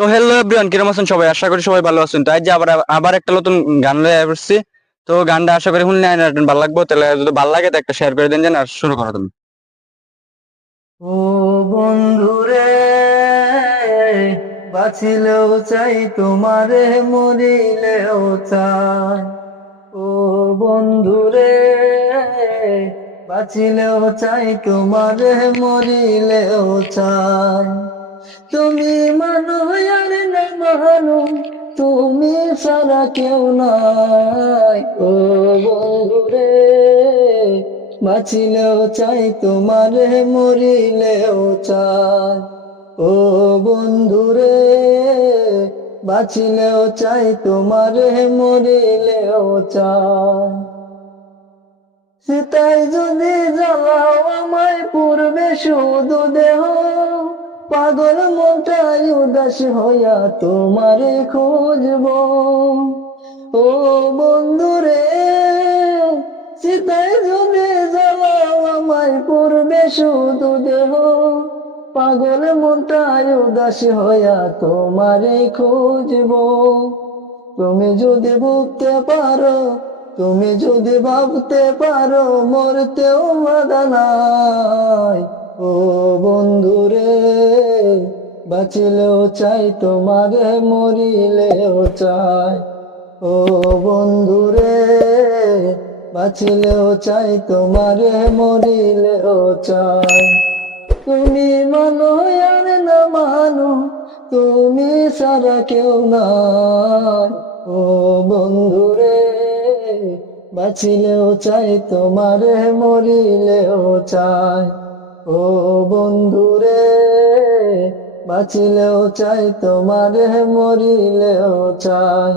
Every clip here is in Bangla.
তো হ্যালো এভরিওয়ান, কিরকম আছেন সবাই? আশা করি সবাই ভালো আছেন। তো আজ যে আবার আবার একটা নতুন গান লয়ে আসছি। তো গানটা আশা করি শুনলে ভালো লাগবে। তাহলে যদি ভালো লাগে তো একটা শেয়ার করে দেন, যেন আর শুরু করো তুমি। ও বন্ধুরে, বাঁচিলেও চাই তোমারে, মরিলেও চাই। ও বন্ধুরে, বাঁচিলেও চাই তোমারে, মরিলেও চাই। তুমি মানো আর না মানো, তুমি ছাড়া কেউ নাই। ও বন্ধুরে, বাঁচিলেও চাই তোমারে, মরিলেও চাই। ও বন্ধুরে, বাঁচিলেও চাই তোমারে, মরিলেও চাই। সীতাই যদি জ্বালাও আমায়, পূর্বে শুধু দেহ, পাগল মনটাই উদাস হইয়া তোমারে খুঁজব। ও বন্ধুরে, সীতাই যদি জ্বালাও আমায়, পূর্বে শুধু দেহ, পাগল মনটাই উদাস হইয়া তোমারে খুঁজব। তুমি যদি বুঝতে পারো, তুমি যদি ভাবতে পারো, মরতেও বাধা নাই। ও বন্ধুরে, বাঁচিলেও চাই তোমারে, মরিলেও চাই। ও বন্ধুরে, বাঁচিলেও চাই তোমারে, মরিলেও চাই। তুমি মানো আর না মানো, তুমি ছাড়া কেউ নাই। ও বন্ধুরে, বাঁচিলেও চাই তোমারে, মরিলেও চাই। ও বন্ধুরে, বাঁচিলেও চাই তোমারে, মরিলেও চাই।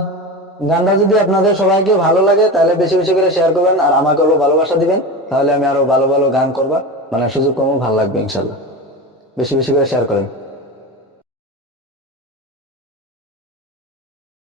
গানটা যদি আপনাদের সবাইকে ভালো লাগে তাহলে বেশি বেশি করে শেয়ার করবেন, আর আমাকে ভালোবাসা দিবেন। তাহলে আমি আরো ভালো ভালো গান করবা, মানে সুযোগ কমও ভালো লাগবে ইনশাল্লাহ। বেশি বেশি করে শেয়ার করেন।